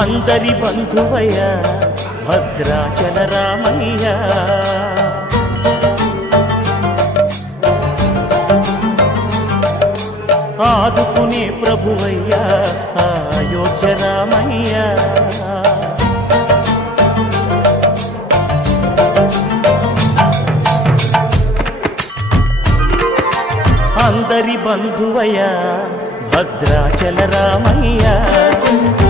అందరి బంధువయ భద్రాచల రామయ్య. ఆదుకునే ప్రభువయ్యా అయోధ్య రామయ్య. అందరి బంధువయ భద్రాచల రామయ్య.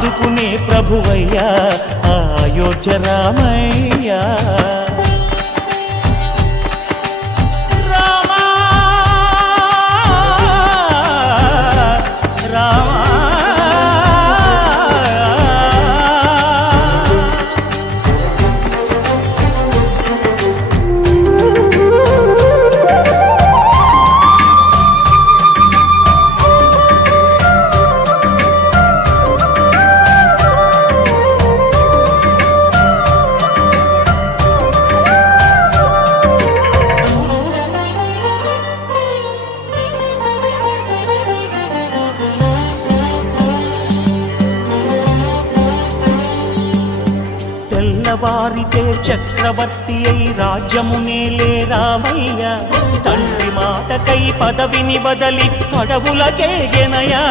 ఆదుకునే ప్రభువయ్యా అయోధ్య రామయ్యా. చక్రవర్తి అయి రాజ్యమునేలే రామయ్య. తండ్రి మాటకై పదవిని బదలి అడవులకేగెనయా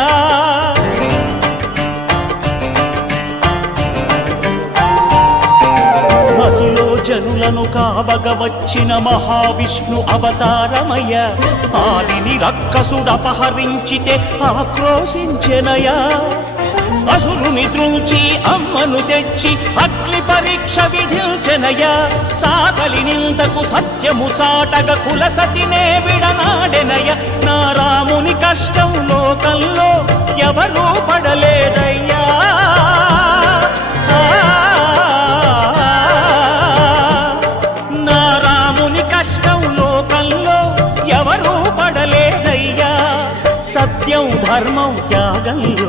మహిలో జనులను కావగ వచ్చిన మహావిష్ణు అవతారమయ్య. ఆదిని రక్కసుడపహరించితే ఆక్రోశించెనయా అసురుని త్రుంచి అమ్మను తెచ్చి అగ్ని పరీక్ష విధించనయ సాగలి నిందకు సత్యము చాటగ కుల సతినే విడనాడెనయ నా రాముని కష్టం లోకంలో ఎవరూ పడలేదయ్యా. నా రాముని కష్టం లోకంలో ఎవరూ పడలేదయ్యా. సత్యం ధర్మం త్యాగంలో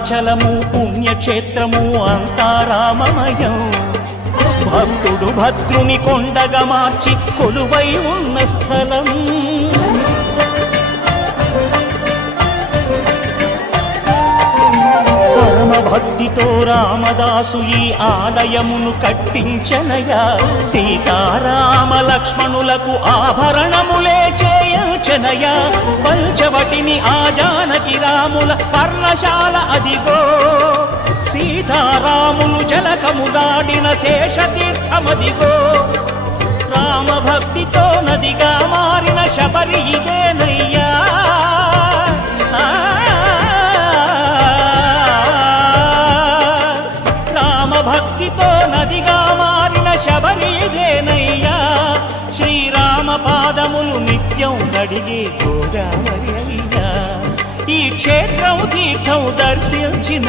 భద్రాచలము పుణ్యక్షేత్రము అంతారామమయం. భక్తుడు భద్రుని కొండగా మార్చి కొలువై ఉన్న స్థలం. భక్తితో రామదాసు ఈ ఆలయమును కట్టించనయా. సీతారామ లక్ష్మణులకు ఆభరణములే చేయచనయా. పంచవటిని ఆజా రాముల పర్ణశాల అదిగో. సీతారాములు జలకము దాడిన శేషతీర్థమదిగో. రామ భక్తితో నదిగా మారిన శబరి ఇదేనయ్యా. రామ భక్తితో నదిగా మారిన శబరి ఇదేనయ్యా. శ్రీరామ పాదములు నిత్యం గడిగే గోదావరి అయ్యా. ఈ క్షేత్రం తీర్థం దర్శించిన.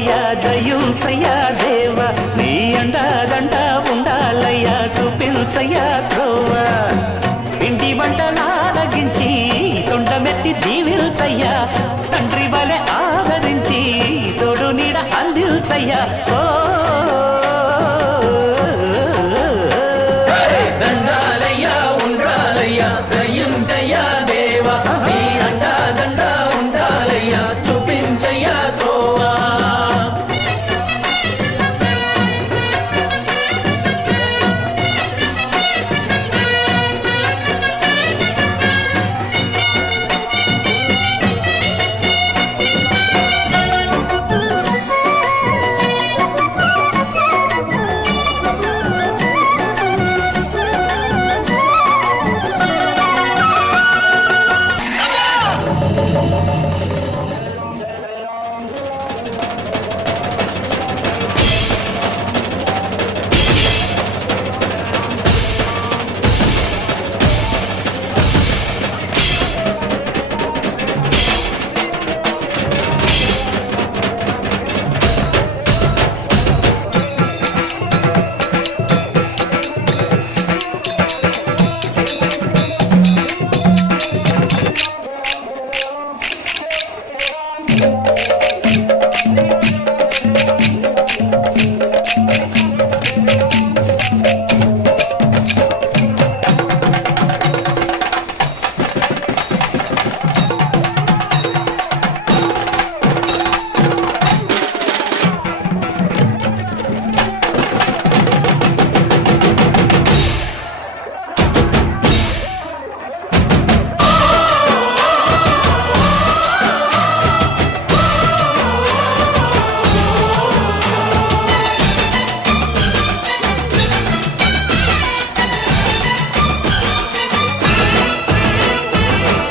ఉండాలయ్యా దయ్యుంచయ్యా దేవ. నీ అండాదండ ఉండాలయ్యా చూపించయ్యా ద్రోవ ఇంటి వంటలారగించి తొండమెత్తి దీవిల్చయ్యా తండ్రి వలె ఆదరించి తోడు నీడ అందిల్చయ్యా ఓ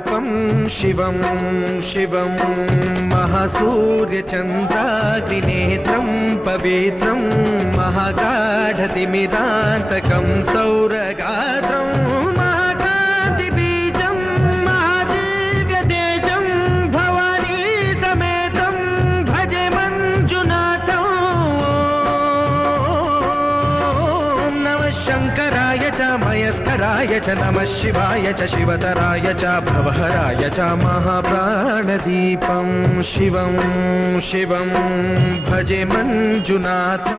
రూపం శివం శివం మహాసూర్యచంద్రాగ్నినేత్రం పవిత్రం మహాగాఢతిమిరాంతకం సౌరగాత్రం. मयस्कराय च नमः शिवाय च शिवतराय च भवहराय च महाप्राणदीपं शिवं शिवं भजे मञ्जुनाथ